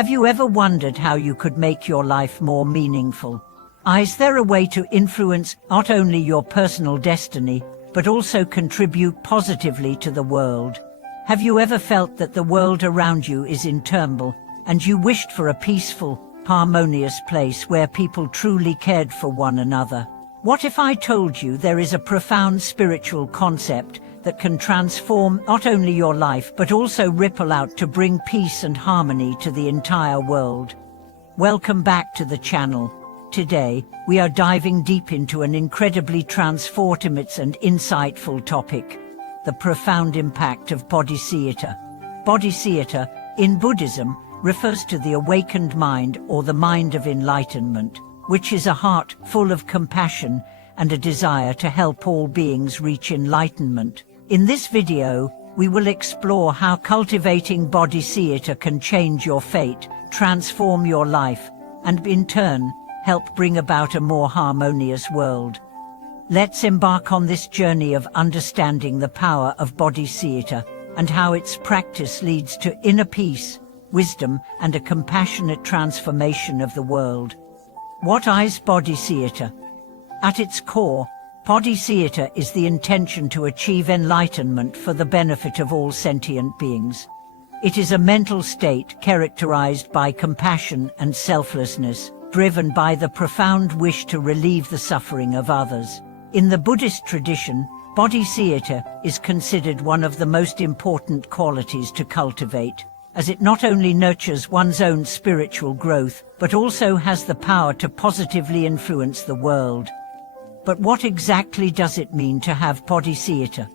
Have you ever wondered how you could make your life more meaningful? Is there a way to influence not only your personal destiny, but also contribute positively to the world? Have you ever felt that the world around you is in turmoil, and you wished for a peaceful, harmonious place where people truly cared for one another? What if I told you there is a profound spiritual concept that can transform not only your life but also ripple out to bring peace and harmony to the entire world? Welcome back to the channel. Today, we are diving deep into an incredibly transformative and insightful topic: the profound impact of Bodhicitta. Bodhicitta, in Buddhism, refers to the awakened mind or the mind of enlightenment, which is a heart full of compassion and a desire to help all beings reach enlightenment. In this video, we will explore how cultivating Bodhicitta can change your fate, transform your life, and in turn, help bring about a more harmonious world. Let's embark on this journey of understanding the power of Bodhicitta and how its practice leads to inner peace, wisdom, and a compassionate transformation of the world. What is Bodhicitta? At its core, Bodhicitta is the intention to achieve enlightenment for the benefit of all sentient beings. It is a mental state characterized by compassion and selflessness, driven by the profound wish to relieve the suffering of others. In the Buddhist tradition, Bodhicitta is considered one of the most important qualities to cultivate, as it not only nurtures one's own spiritual growth, but also has the power to positively influence the world. But what exactly does it mean to have Bodhicitta?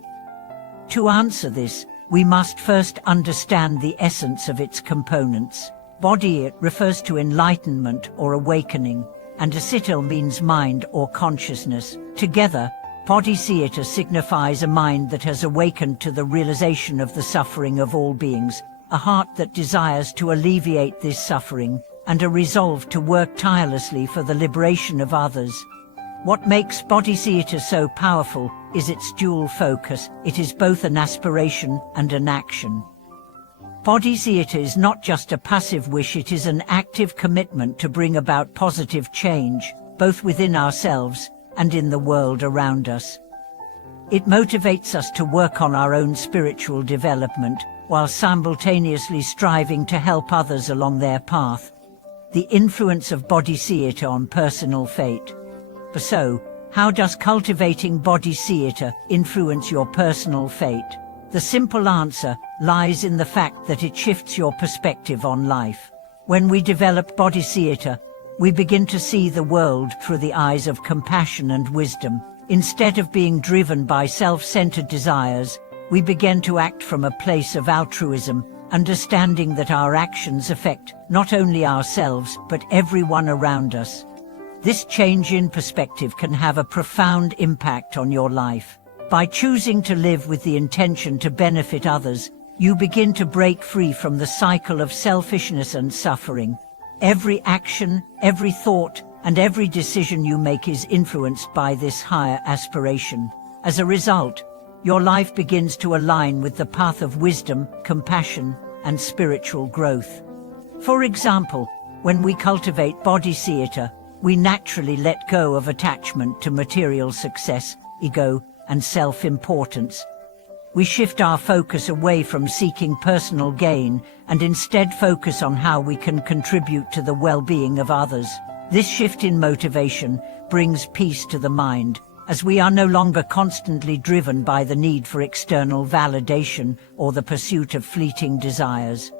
To answer this, we must first understand the essence of its components. Bodhi refers to enlightenment or awakening, and citta means mind or consciousness. Together, Bodhicitta signifies a mind that has awakened to the realization of the suffering of all beings, a heart that desires to alleviate this suffering, and a resolve to work tirelessly for the liberation of others. What makes Bodhicitta so powerful is its dual focus. It is both an aspiration and an action. Bodhicitta is not just a passive wish, it is an active commitment to bring about positive change, both within ourselves and in the world around us. It motivates us to work on our own spiritual development, while simultaneously striving to help others along their path. The influence of Bodhicitta on personal fate. So, how does cultivating Bodhicitta influence your personal fate? The simple answer lies in the fact that it shifts your perspective on life. When we develop Bodhicitta, we begin to see the world through the eyes of compassion and wisdom. Instead of being driven by self-centered desires, we begin to act from a place of altruism, understanding that our actions affect not only ourselves but everyone around us. This change in perspective can have a profound impact on your life. By choosing to live with the intention to benefit others, you begin to break free from the cycle of selfishness and suffering. Every action, every thought, and every decision you make is influenced by this higher aspiration. As a result, your life begins to align with the path of wisdom, compassion, and spiritual growth. For example, when we cultivate Bodhicitta, we naturally let go of attachment to material success, ego, and self-importance. We shift our focus away from seeking personal gain and instead focus on how we can contribute to the well-being of others. This shift in motivation brings peace to the mind, as we are no longer constantly driven by the need for external validation or the pursuit of fleeting desires.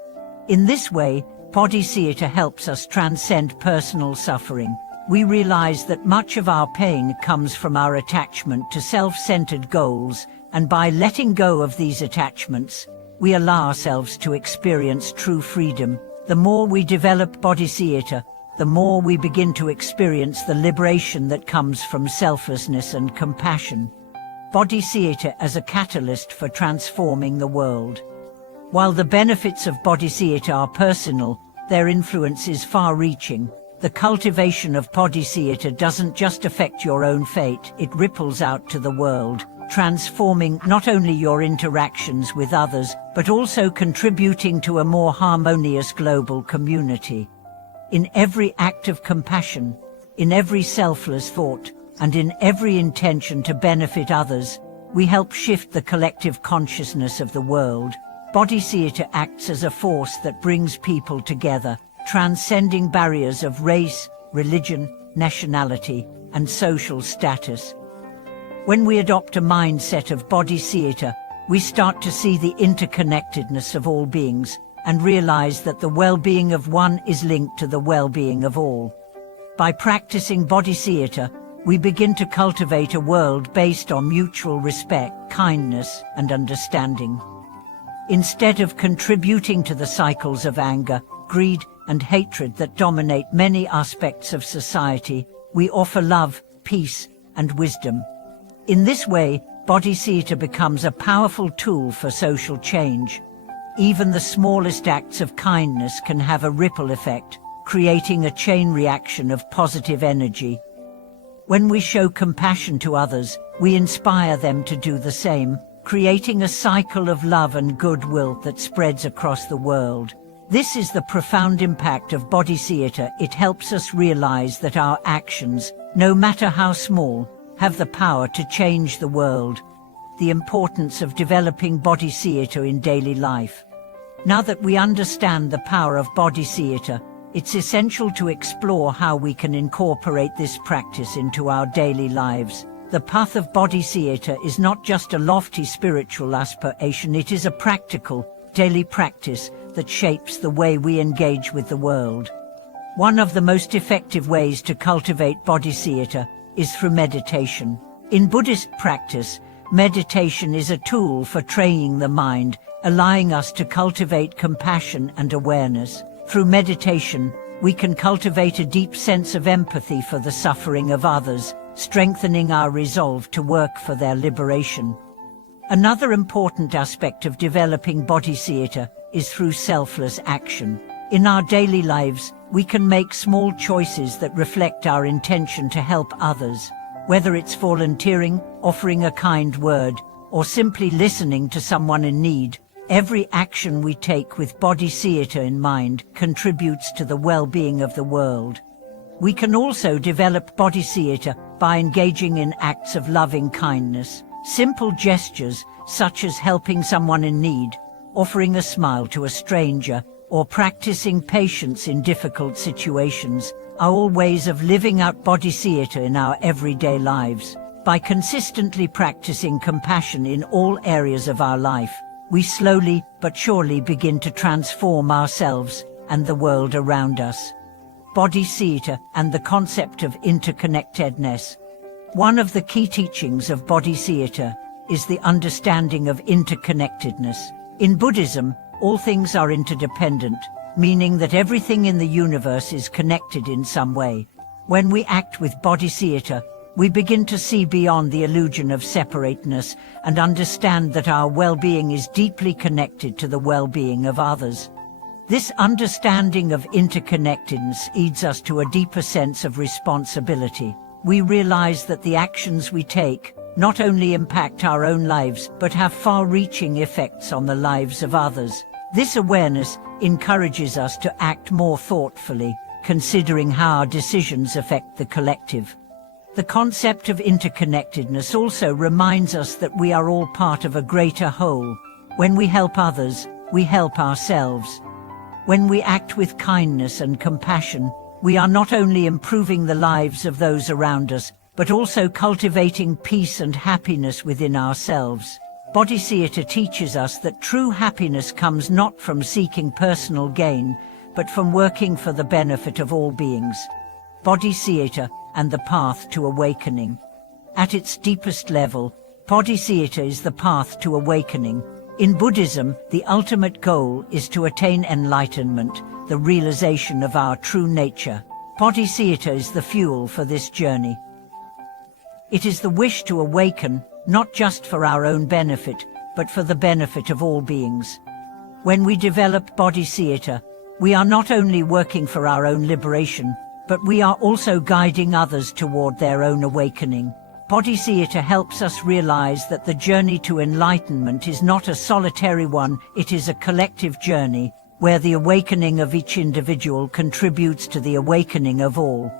In this way, Bodhicitta helps us transcend personal suffering. We realize that much of our pain comes from our attachment to self-centered goals, and by letting go of these attachments, we allow ourselves to experience true freedom. The more we develop Bodhicitta, the more we begin to experience the liberation that comes from selflessness and compassion. Bodhicitta as a catalyst for transforming the world. While the benefits of Bodhicitta are personal, their influence is far-reaching. The cultivation of Bodhicitta doesn't just affect your own fate, it ripples out to the world, transforming not only your interactions with others, but also contributing to a more harmonious global community. In every act of compassion, in every selfless thought, and in every intention to benefit others, we help shift the collective consciousness of the world. Bodhicitta acts as a force that brings people together, transcending barriers of race, religion, nationality, and social status. When we adopt a mindset of Bodhicitta, we start to see the interconnectedness of all beings and realize that the well-being of one is linked to the well-being of all. By practicing Bodhicitta, we begin to cultivate a world based on mutual respect, kindness, and understanding. Instead of contributing to the cycles of anger, greed, and hatred that dominate many aspects of society, we offer love, peace, and wisdom. In this way, Bodhicitta becomes a powerful tool for social change. Even the smallest acts of kindness can have a ripple effect, creating a chain reaction of positive energy. When we show compassion to others, we inspire them to do the same, creating a cycle of love and goodwill that spreads across the world. This is the profound impact of Bodhicitta. It helps us realize that our actions, no matter how small, have the power to change the world. The importance of developing Bodhicitta in daily life. Now that we understand the power of Bodhicitta, it's essential to explore how we can incorporate this practice into our daily lives. The path of Bodhicitta is not just a lofty spiritual aspiration, it is a practical, daily practice that shapes the way we engage with the world. One of the most effective ways to cultivate Bodhicitta is through meditation. In Buddhist practice, meditation is a tool for training the mind, allowing us to cultivate compassion and awareness. Through meditation, we can cultivate a deep sense of empathy for the suffering of others, strengthening our resolve to work for their liberation. Another important aspect of developing Bodhicitta is through selfless action. In our daily lives, we can make small choices that reflect our intention to help others. Whether it's volunteering, offering a kind word, or simply listening to someone in need, every action we take with Bodhicitta in mind contributes to the well-being of the world. We can also develop Bodhicitta by engaging in acts of loving kindness. Simple gestures, such as helping someone in need, offering a smile to a stranger, or practicing patience in difficult situations, are all ways of living out Bodhicitta in our everyday lives. By consistently practicing compassion in all areas of our life, we slowly but surely begin to transform ourselves and the world around us. Bodhicitta and the concept of interconnectedness. One of the key teachings of Bodhicitta is the understanding of interconnectedness. In Buddhism, all things are interdependent, meaning that everything in the universe is connected in some way. When we act with Bodhicitta, we begin to see beyond the illusion of separateness and understand that our well-being is deeply connected to the well-being of others. This understanding of interconnectedness leads us to a deeper sense of responsibility. We realize that the actions we take not only impact our own lives but have far-reaching effects on the lives of others. This awareness encourages us to act more thoughtfully, considering how our decisions affect the collective. The concept of interconnectedness also reminds us that we are all part of a greater whole. When we help others, we help ourselves. When we act with kindness and compassion, we are not only improving the lives of those around us, but also cultivating peace and happiness within ourselves. Bodhicitta teaches us that true happiness comes not from seeking personal gain, but from working for the benefit of all beings. Bodhicitta and the path to awakening. At its deepest level, Bodhicitta is the path to awakening. In Buddhism, the ultimate goal is to attain enlightenment, the realization of our true nature. Bodhicitta is the fuel for this journey. It is the wish to awaken, not just for our own benefit, but for the benefit of all beings. When we develop Bodhicitta, we are not only working for our own liberation, but we are also guiding others toward their own awakening. Bodhicitta helps us realize that the journey to enlightenment is not a solitary one, it is a collective journey, where the awakening of each individual contributes to the awakening of all.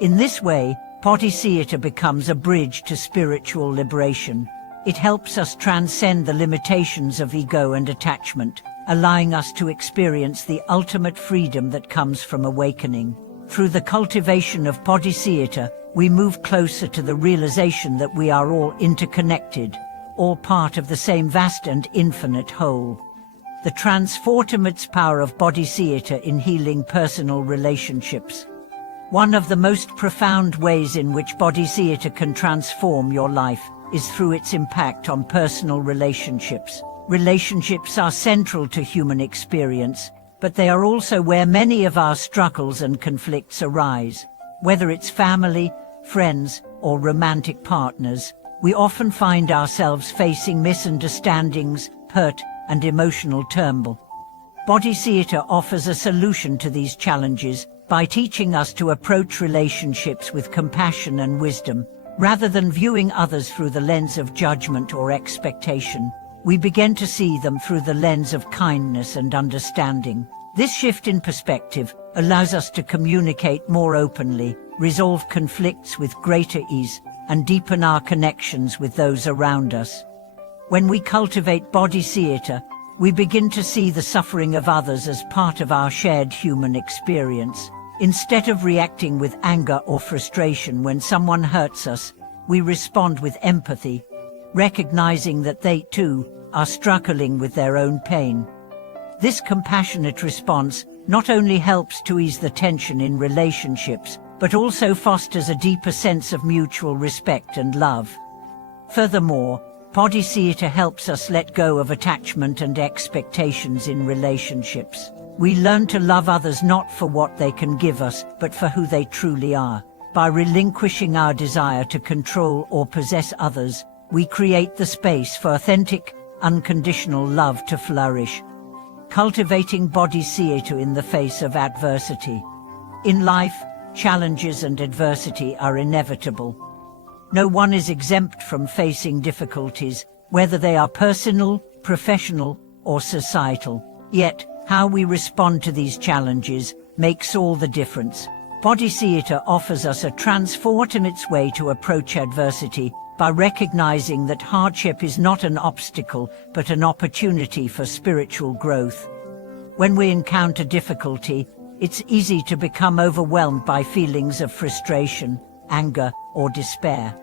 In this way, Bodhicitta becomes a bridge to spiritual liberation. It helps us transcend the limitations of ego and attachment, allowing us to experience the ultimate freedom that comes from awakening. Through the cultivation of Bodhicitta, we move closer to the realization that we are all interconnected, all part of the same vast and infinite whole. The transformative power of Bodhicitta in healing personal relationships. One of the most profound ways in which Bodhicitta can transform your life is through its impact on personal relationships. Relationships are central to human experience, but they are also where many of our struggles and conflicts arise. Whether it's family, friends, or romantic partners, we often find ourselves facing misunderstandings, hurt, and emotional turmoil. Bodhicitta offers a solution to these challenges by teaching us to approach relationships with compassion and wisdom. Rather than viewing others through the lens of judgment or expectation, we begin to see them through the lens of kindness and understanding. This shift in perspective allows us to communicate more openly, resolve conflicts with greater ease, and deepen our connections with those around us. When we cultivate Bodhicitta, we begin to see the suffering of others as part of our shared human experience. Instead of reacting with anger or frustration when someone hurts us, we respond with empathy, recognizing that they, too, are struggling with their own pain. This compassionate response not only helps to ease the tension in relationships, but also fosters a deeper sense of mutual respect and love. Furthermore, Bodhicitta helps us let go of attachment and expectations in relationships. We learn to love others not for what they can give us, but for who they truly are. By relinquishing our desire to control or possess others, we create the space for authentic, unconditional love to flourish. Cultivating Bodhicitta in the face of adversity. In life, challenges and adversity are inevitable. No one is exempt from facing difficulties, whether they are personal, professional, or societal. Yet, how we respond to these challenges makes all the difference. Bodhicitta offers us a transformative way to approach adversity by recognizing that hardship is not an obstacle, but an opportunity for spiritual growth. When we encounter difficulty, it's easy to become overwhelmed by feelings of frustration, anger, or despair.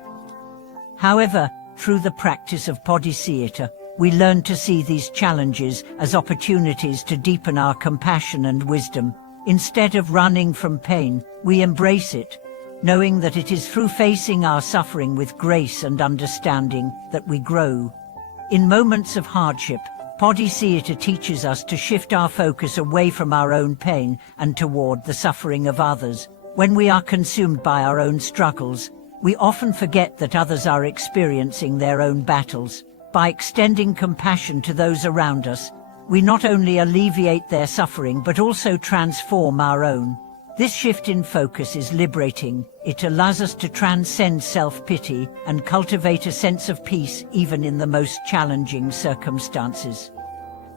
However, through the practice of Bodhicitta, we learn to see these challenges as opportunities to deepen our compassion and wisdom. Instead of running from pain, we embrace it, knowing that it is through facing our suffering with grace and understanding that we grow. In moments of hardship, Bodhicitta teaches us to shift our focus away from our own pain and toward the suffering of others. When we are consumed by our own struggles, we often forget that others are experiencing their own battles. By extending compassion to those around us, we not only alleviate their suffering but also transform our own. This shift in focus is liberating. It allows us to transcend self-pity and cultivate a sense of peace even in the most challenging circumstances.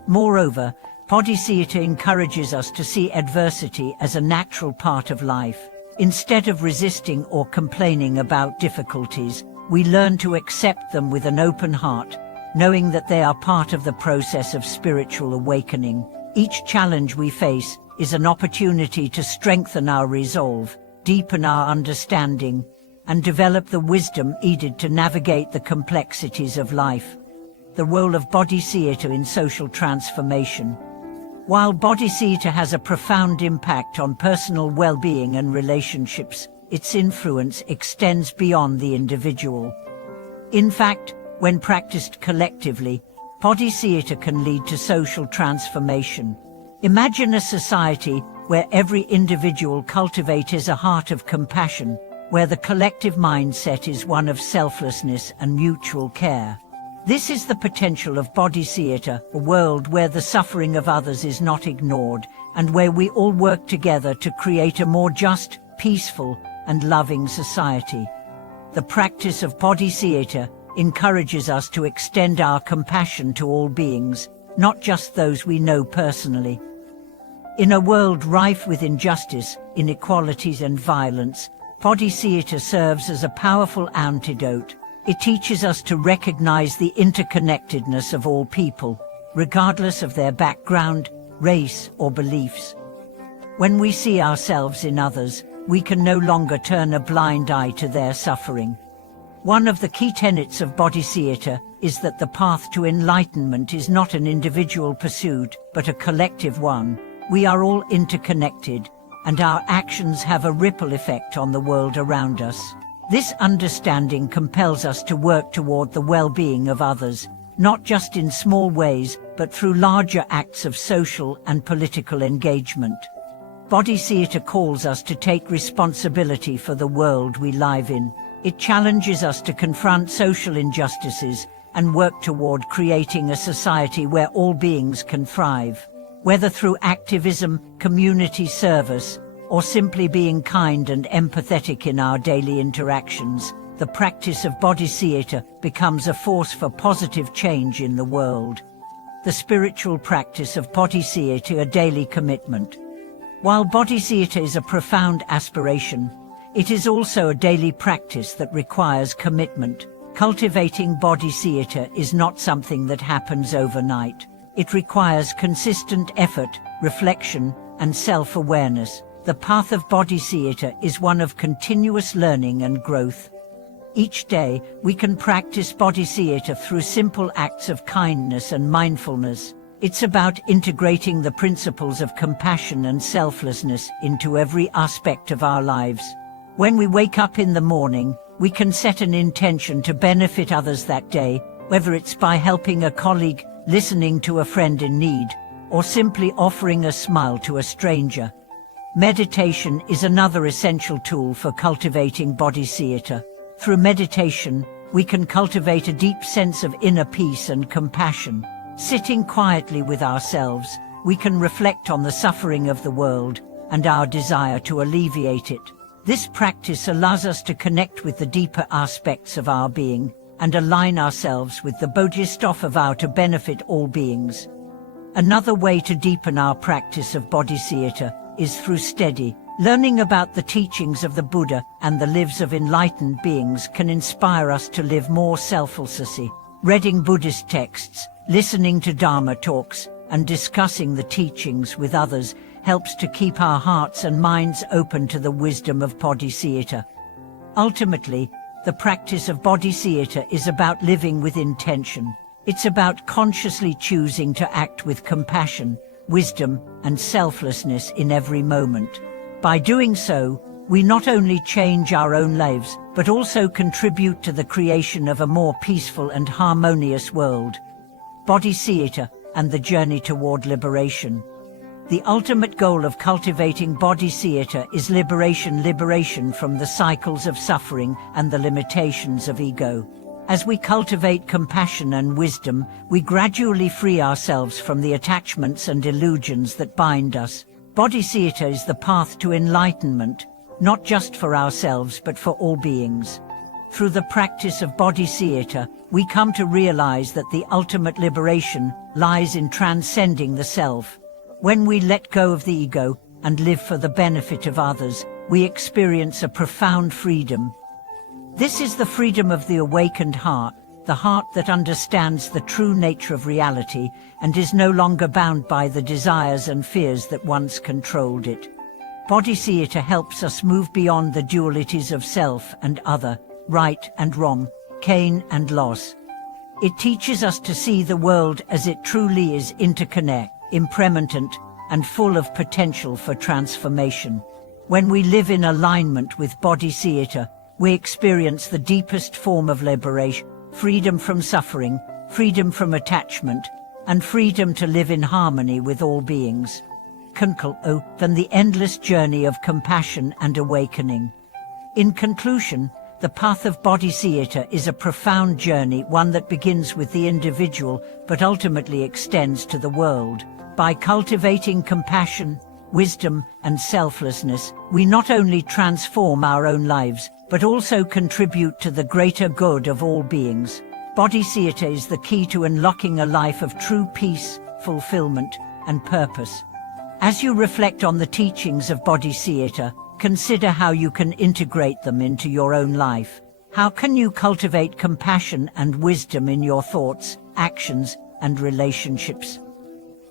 Moreover, Bodhicitta encourages us to see adversity as a natural part of life. Instead of resisting or complaining about difficulties, we learn to accept them with an open heart, knowing that they are part of the process of spiritual awakening. Each challenge we face is an opportunity to strengthen our resolve, deepen our understanding, and develop the wisdom needed to navigate the complexities of life. The role of Bodhicitta in social transformation. While Bodhicitta has a profound impact on personal well-being and relationships, its influence extends beyond the individual. In fact, when practiced collectively, Bodhicitta can lead to social transformation. Imagine a society where every individual cultivates a heart of compassion, where the collective mindset is one of selflessness and mutual care. This is the potential of Bodhicitta, a world where the suffering of others is not ignored, and where we all work together to create a more just, peaceful, and loving society. The practice of Bodhicitta encourages us to extend our compassion to all beings, not just those we know personally. In a world rife with injustice, inequalities and violence, Bodhicitta serves as a powerful antidote. It teaches us to recognize the interconnectedness of all people, regardless of their background, race or beliefs. When we see ourselves in others, we can no longer turn a blind eye to their suffering. One of the key tenets of Bodhicitta is that the path to enlightenment is not an individual pursuit, but a collective one. We are all interconnected, and our actions have a ripple effect on the world around us. This understanding compels us to work toward the well-being of others, not just in small ways, but through larger acts of social and political engagement. Bodhicitta calls us to take responsibility for the world we live in. It challenges us to confront social injustices and work toward creating a society where all beings can thrive. Whether through activism, community service, or simply being kind and empathetic in our daily interactions, the practice of Bodhicitta becomes a force for positive change in the world. The spiritual practice of Bodhicitta, a daily commitment. While Bodhicitta is a profound aspiration, it is also a daily practice that requires commitment. Cultivating Bodhicitta is not something that happens overnight. It requires consistent effort, reflection, and self-awareness. The path of Bodhicitta is one of continuous learning and growth. Each day, we can practice Bodhicitta through simple acts of kindness and mindfulness. It's about integrating the principles of compassion and selflessness into every aspect of our lives. When we wake up in the morning, we can set an intention to benefit others that day, whether it's by helping a colleague, listening to a friend in need, or simply offering a smile to a stranger. Meditation is another essential tool for cultivating Bodhicitta. Through meditation, we can cultivate a deep sense of inner peace and compassion. Sitting quietly with ourselves, we can reflect on the suffering of the world and our desire to alleviate it. This practice allows us to connect with the deeper aspects of our being and align ourselves with the Bodhisattva vow to benefit all beings. Another way to deepen our practice of Bodhicitta is through study. Learning about the teachings of the Buddha and the lives of enlightened beings can inspire us to live more selflessly. Reading Buddhist texts, listening to Dharma talks, and discussing the teachings with others helps to keep our hearts and minds open to the wisdom of Bodhicitta. Ultimately, the practice of Bodhicitta is about living with intention. It's about consciously choosing to act with compassion, wisdom, and selflessness in every moment. By doing so, we not only change our own lives, but also contribute to the creation of a more peaceful and harmonious world. Bodhicitta and the journey toward liberation. The ultimate goal of cultivating Bodhicitta is liberation from the cycles of suffering and the limitations of ego. As we cultivate compassion and wisdom, we gradually free ourselves from the attachments and illusions that bind us. Bodhicitta is the path to enlightenment, not just for ourselves but for all beings. Through the practice of Bodhicitta, we come to realize that the ultimate liberation lies in transcending the self. When we let go of the ego and live for the benefit of others, we experience a profound freedom. This is the freedom of the awakened heart, the heart that understands the true nature of reality and is no longer bound by the desires and fears that once controlled it. Bodhicitta helps us move beyond the dualities of self and other, right and wrong, gain and loss. It teaches us to see the world as it truly is, interconnected, impermanent, and full of potential for transformation. When we live in alignment with Bodhicitta, we experience the deepest form of liberation, freedom from suffering, freedom from attachment, and freedom to live in harmony with all beings. Than the endless journey of compassion and awakening. In conclusion, the path of Bodhicitta is a profound journey, one that begins with the individual but ultimately extends to the world. By cultivating compassion, wisdom, and selflessness, we not only transform our own lives, but also contribute to the greater good of all beings. Bodhicitta is the key to unlocking a life of true peace, fulfillment, and purpose. As you reflect on the teachings of Bodhicitta, consider how you can integrate them into your own life. How can you cultivate compassion and wisdom in your thoughts, actions, and relationships?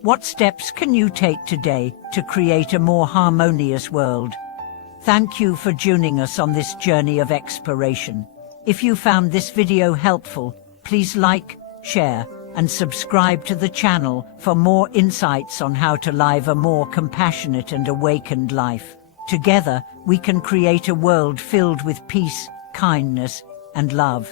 What steps can you take today to create a more harmonious world? Thank you for joining us on this journey of exploration. If you found this video helpful, please like, share, and subscribe to the channel for more insights on how to live a more compassionate and awakened life. Together, we can create a world filled with peace, kindness, and love.